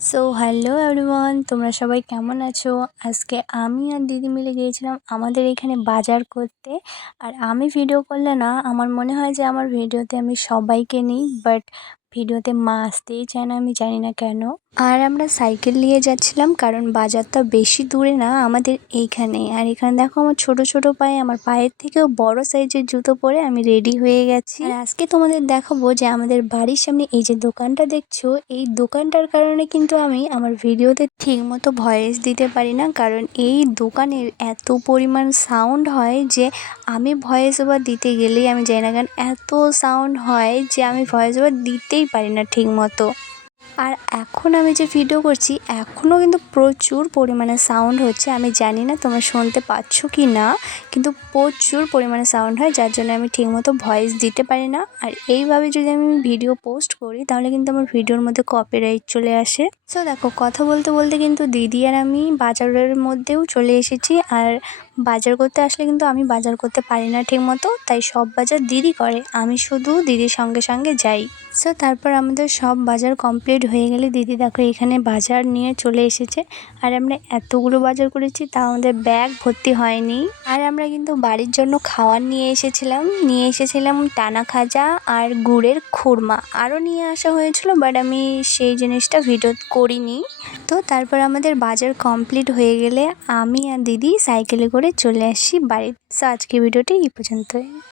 So hello everyone, তোমরা সবাই কেমন আছো? আজকে আমি আর দিদি মিলে গিয়েছিলাম আমাদের এখানে বাজার করতে। আর আমি ভিডিও করলে না আমার মনে হয় যে আমার ভিডিওতে আমি সবাইকে নিই, বাট ভিডিওতে মা আসতেই চায় না, আমি জানি না কেন। আর আমরা সাইকেল নিয়ে যাচ্ছিলাম কারণ বাজারটা বেশি দূরে না, আমাদের এইখানে। আর এখানে দেখো আমার ছোট ছোট পায়ে, আমার পায়ের থেকেও বড় সাইজের জুতো পরে আমি রেডি হয়ে গেছি। আর আজকে তোমাদের দেখাবো যে আমাদের বাড়ির সামনে এই যে দোকানটা দেখছো, এই দোকানটার কারণে কিন্তু আমি আমার ভিডিওতে ঠিক মতো ভয়েস দিতে পারি না, কারণ এই দোকানের এত পরিমাণ সাউন্ড হয় যে আমি ভয়েস ওভার দিতে গেলেই আমি জানি না কেন এত সাউন্ড হয় যে আমি ভয়েস ওভার দিতেই পারি না ঠিক মতো। আর এখন আমি যে ভিডিও করছি এখনও কিন্তু প্রচুর পরিমাণে সাউন্ড হচ্ছে, আমি জানি না তোমরা শুনতে পাচ্ছ কি না, কিন্তু প্রচুর পরিমাণে সাউন্ড হয় যার জন্য আমি ঠিকমতো ভয়েস দিতে পারি না। আর এইভাবে যদি আমি ভিডিও পোস্ট করি তাহলে কিন্তু আমার ভিডিওর মধ্যে কপিরাইট চলে আসে। সো দেখো, কথা বলতে বলতে কিন্তু দিদি আর আমি বাজারের মধ্যেও চলে এসেছি। আর বাজার করতে আসলে কিন্তু আমি বাজার করতে পারি না ঠিক মতো, তাই সব বাজার দিদি করে, আমি শুধু দিদির সঙ্গে সঙ্গে যাই। সো তারপর আমাদের সব বাজার কমপ্লিট হয়ে গেলে দিদি দেখো এখানে বাজার নিয়ে চলে এসেছে। আর আমরা এতগুলো বাজার করেছি তা আমাদের ব্যাগ ভর্তি হয়নি। আর আমরা কিন্তু বাড়ির জন্য খাবার নিয়ে এসেছিলাম টানা খাজা আর গুড়ের খুরমা, আরও নিয়ে আসা হয়েছিল, বাট আমি সেই জিনিসটা ভিডিও করিনি। তো তারপর আমাদের বাজার কমপ্লিট হয়ে গেলে আমি আর দিদি সাইকেলে করে চলে আসি বাড়ি। সো আজকে ভিডিওটি এই পর্যন্তই।